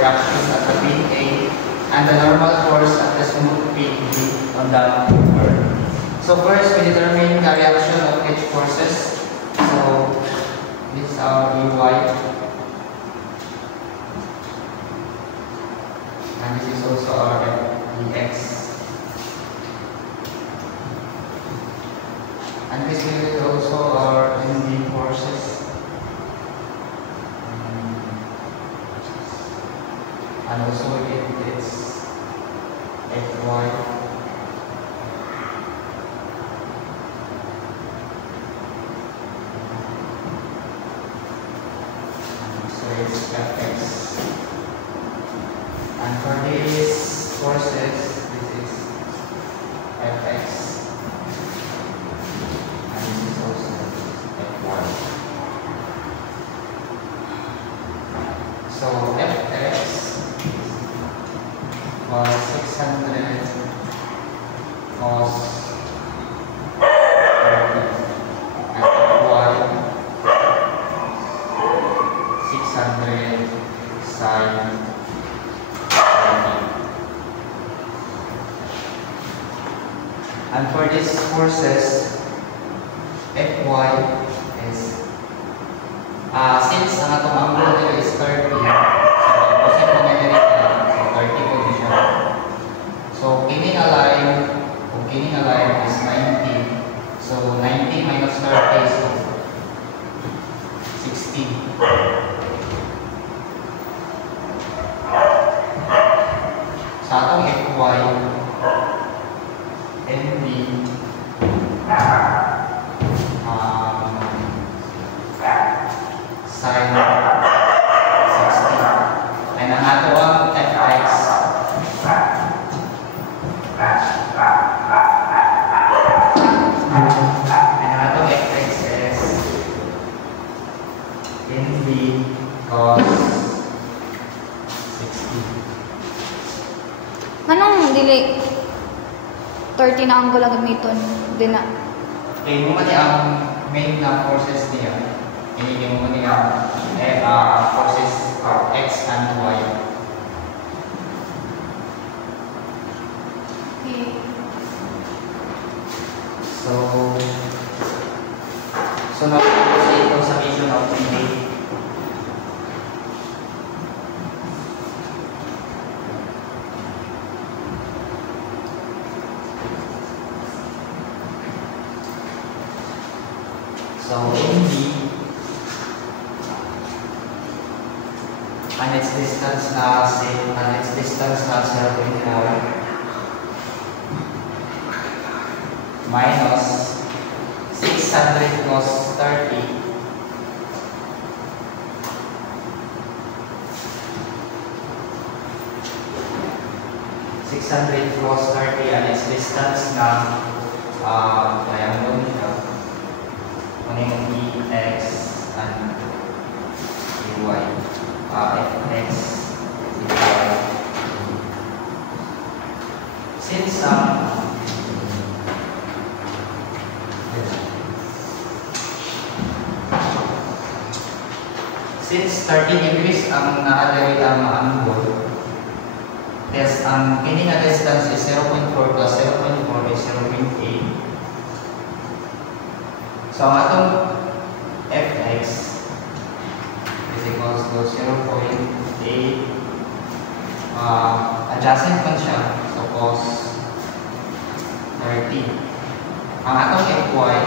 reaction at the pin A and the normal force at the smooth pin B on the curve. So first, we determine the reaction of each forces. So this is our Ey, and this is also our Dx. And this is also our ND forces. And also it's Fy. So it's Fx. And for these forces, this is Fx. And this is also Fy. So Fx was 600 cos 30 and Fy 600 sin 30. And for these forces, Fy is since ang atong angle nila is 30, opposite po nila so 30 po din siya. So kining align is 90. So 90 minus 30 so 60. Sa atong Fy, ND sin 60. And ang ato ang Fx is ND cos 60. Anong dili 30 na angle ang gamiton? Di na. Okay, mo man ang main na forces niya. Ini mo man ang forces of X and Y. Okay. So now ito sa vision of PA. So ND and its distance na 0.4 minus 600 cos 30 and its distance na triangle nito kuning Dx and Dy Fx Dy. Since since 30 degrees ang naadari ang angle, yes, ang kini na distance is 0.4 plus 0.4 is 0.8. So ang atong Fx is equals to 0.8 adjacent man siya, so cos 30. Ang atong Fy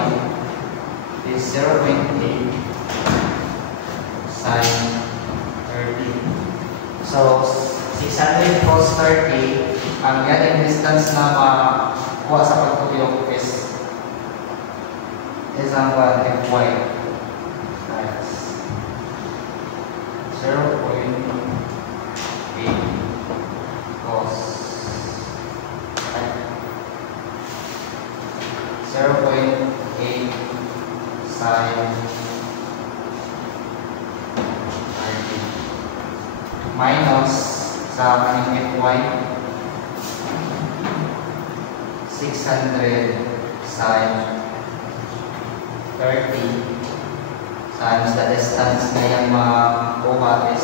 is 0.8 sin 30. So 600 cos 30, ang yating distance na makuha sa pagtulog is ang Fy times 0.8 cos 0.8 sin 30 minus sa kaning Fy 600 sin 30 times the distance na yung makuha is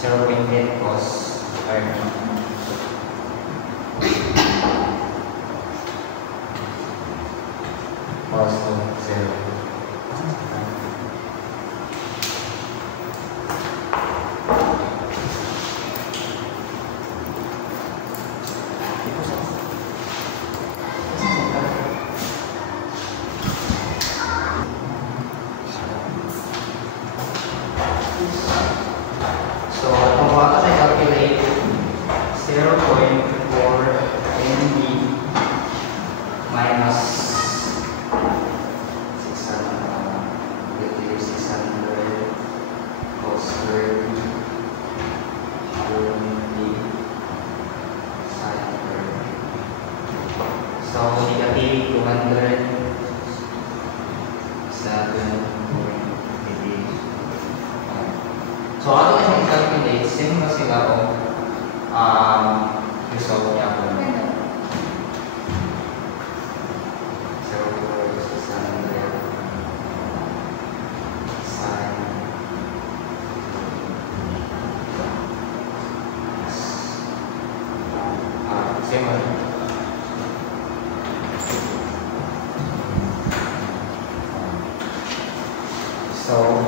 0.8 cos 30 cos to 0. So, kung ako na calculate 0.4 ND minus 600 cos 30 ND sin 30. So, negative 200 So, ato na siyang calculate, same na sila o result niya po. 0.600 sin same na. So,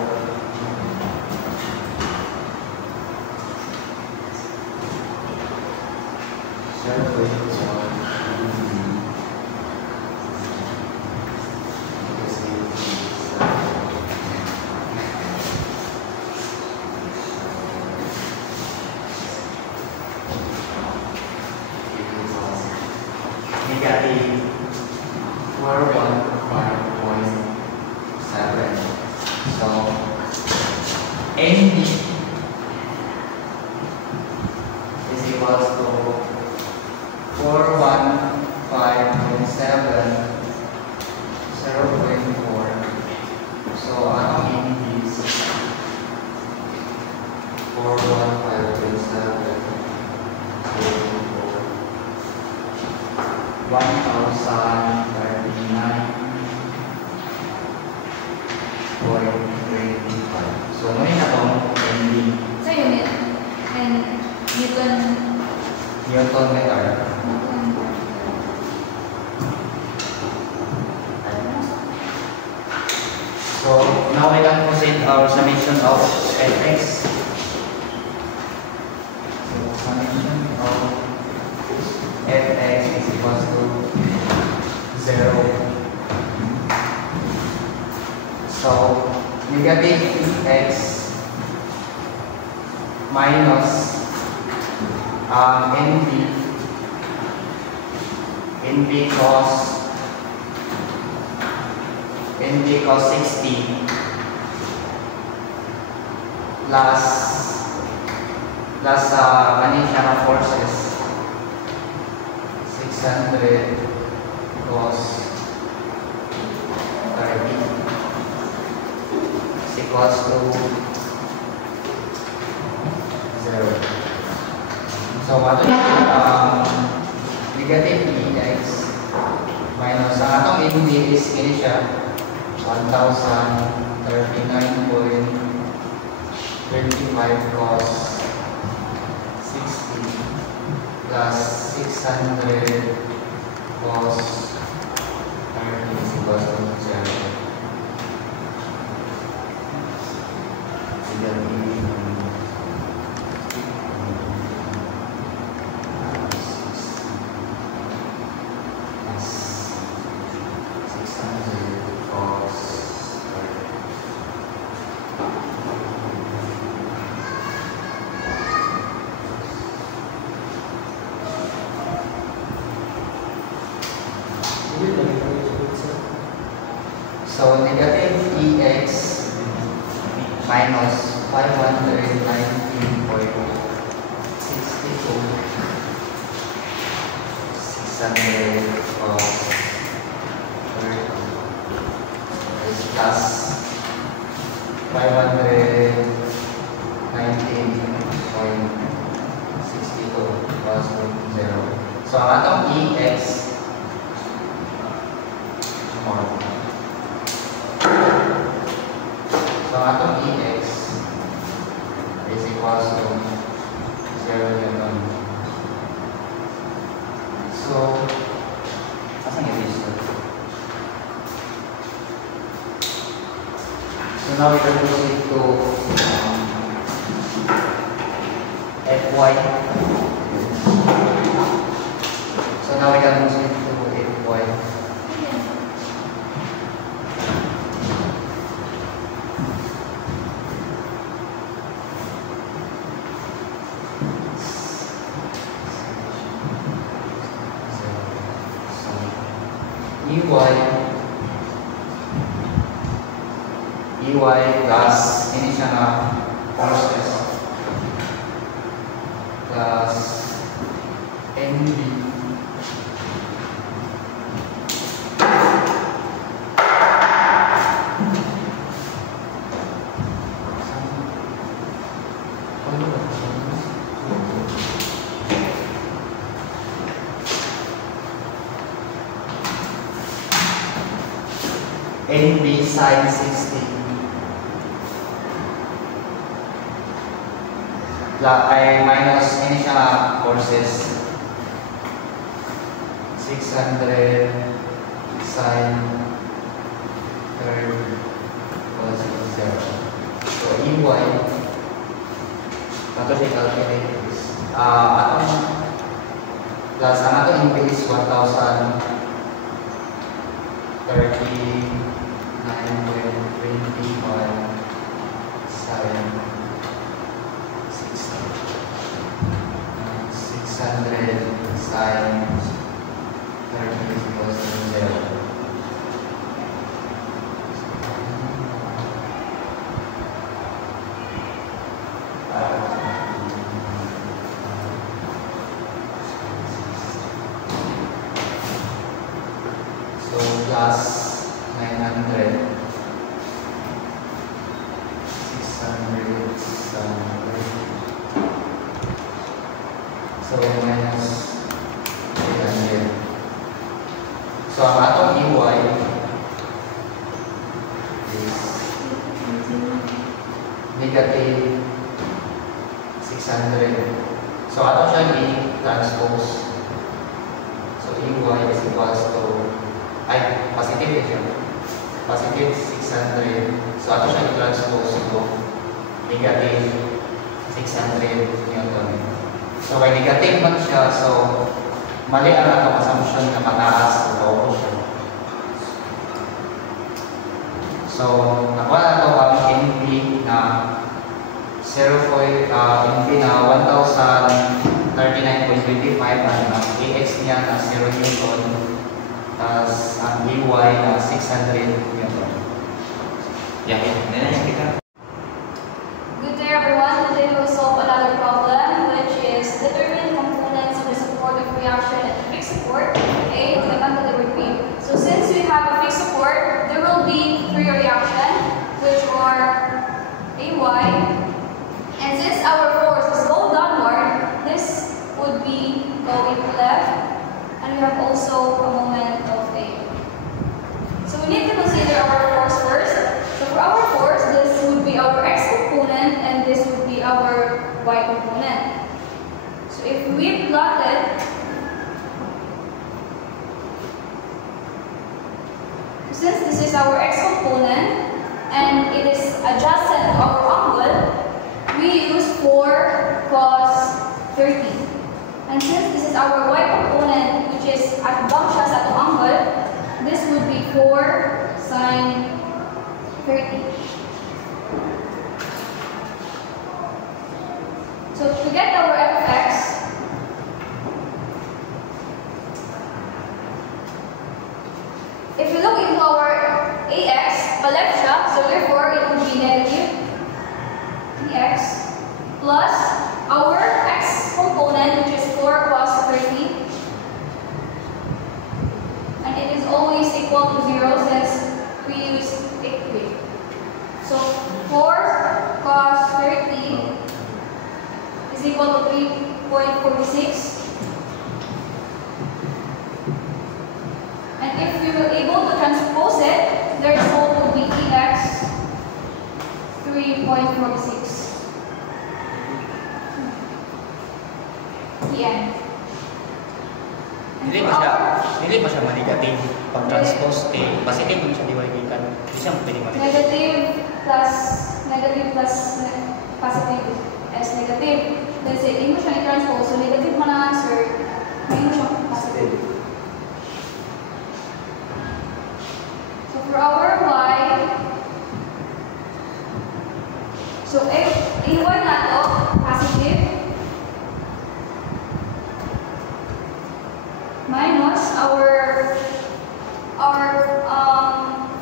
negative 415.7. So, ND is equals to 415.7 0.4. So, ano ND is 415.7 1039.25. So, ngayon na itong ND. Sa unit. And Newton. Newton meter. So, now we can proceed our summation of Fx. So, summation of Fx is equals to 0. So, negative x minus NB cos 60 plus Malaysian forces 600 cos 30 is equals to 0. So, what is negative dx minus ang atong NB is kini siya 1039.25 cos 60 plus 600 cos 30 is equals to 0. So, negative EX minus 519.62 600 cos 30 is plus 519.62 plus 0. So, ang atong EX more. So, atong EX is equals to 0 Newton. So, asan yung resistor? So now we can proceed to Fy. So now we can proceed to Fy. EY plus ini siya na forces plus NB NB sin 60 ay minus ini siya forces 600 sin third equals 0. So EY ato siya calculate is atong plus ang atong NB is 1039.25 sin 600 sin 30 equals to 0. So plus 900 600 sin 30. So minus 300. So ang atong EY is negative 600. So atong siya i-transpose. So EY is equals to positive siya. Positive 600. So atong siya i-transpose to negative 600 Newton. So, may negative man siya. So, mali ang atong assumption na mataas o low siya. So, nakuha na ito ang NB na NB na 1039.25 ang AX niya na 0 Newton. Tapos, ang EY na 600 Newton. Yeah, kita. Good day everyone. Today we will solve another problem which is determine components of the support of reaction at fixed support A to the undelivered B. So since we have a fixed support, there will be three reactions which are AY. And since our force is go downward, this would be going left, and we have also a moment of A. So we need to consider our force first. So for our force, this would be our X component and this would be our Y component. So if we plot it, since this is our X component and it is adjacent to our angle, we use 4 cos 30. And since this is our Y component, which is at siya sa angle, this would be 4 sin 30. So to get our f of x, if we look into our ax, left siya, so therefore it would be negative dx plus our x component, which is 4 cos 30. And it is always equal to 0 since we use equate. So 4 cos 30 is equal to 3.46. And if we were able to transpose it, the result would be EX 3.46. Yan. Dili ba siya ma-negative pag transpose kay positive mo siya diway kan. Di siya pwede ma-negative. Negative plus positive as negative. Then say, hindi mo siya i-transpose. So negative mo na answer, hindi mo siya positive. So for our y, so if in y na to, positive, minus our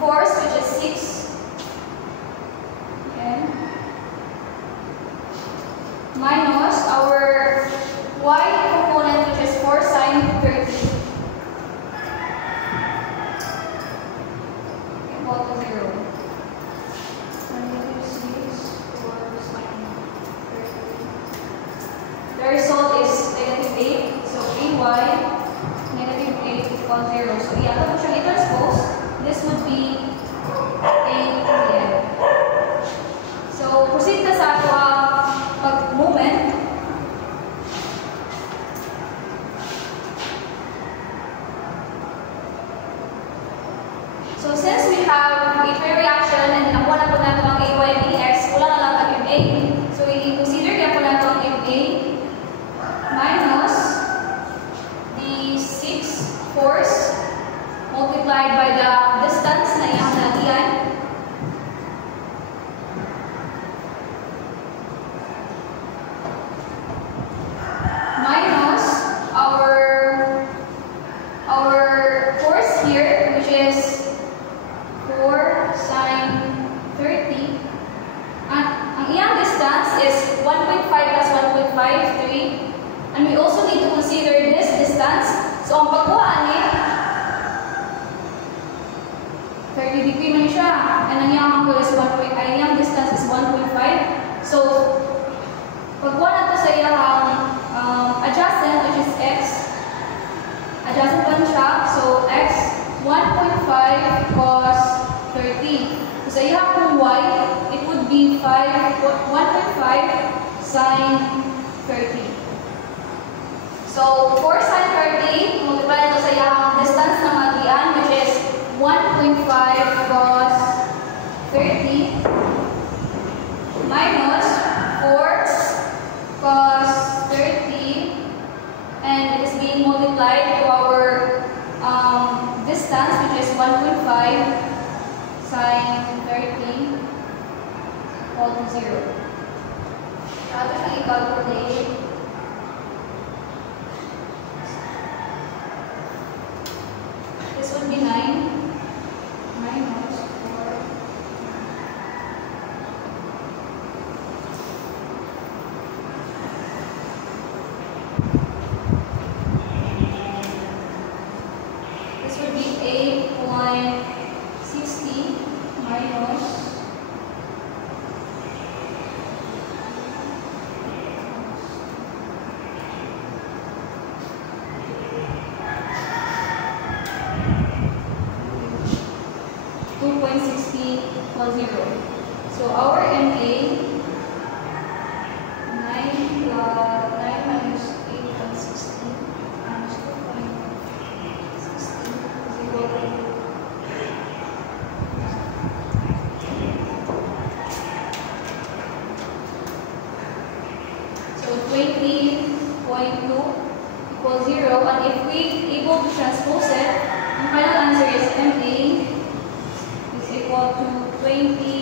force, which is 6. Okay. Minus our y component, which is 4 sine 30. Equal to 0. Negative 6, 4 sine 30. The result is negative 8. So ay negative 8 equals 0. So iyan mo siyang i-transpose. This would be 8 yan. So proceed na sa ato ang pag-movement. So since we have a free reaction and nakuha na po natin ang AY and AX, wala na lang ang MA. So i-consider kaya po natin ang MA minus the 6 force multiplied by the distance na iyang nalagyan. Minus our force here, which is 4 sine 30. Ang iyang distance is 1.5 plus 1.5, 3. And we also need to consider this distance. So, ang pagkuha ni 30 degree man siya. And ang iyang angle is 1.5. Ang iyang distance is 1.5. So, pagkuha nato sa iyang adjacent, which is x. Adjacent pa siya. So, x 1.5 cos 30. So, sa iyang y, it would be 1.5 sine 30. So, 4 sine 30, multiply ito sa iyang distance ng magian, which is 1.5 cos 30 minus 4 cos 30, and it is being multiplied to our distance, which is 1.5 sine 30 equal to 0. Ato siyang i-calculate. This would be 9 minus 4. This would be 8.60 minus 2.60 equals 0. So our MA, 9 minus 8.60 minus 2.60 is equal to 20.2 equals 0. And if we able to transpose it, the final answer is MA is equal to 20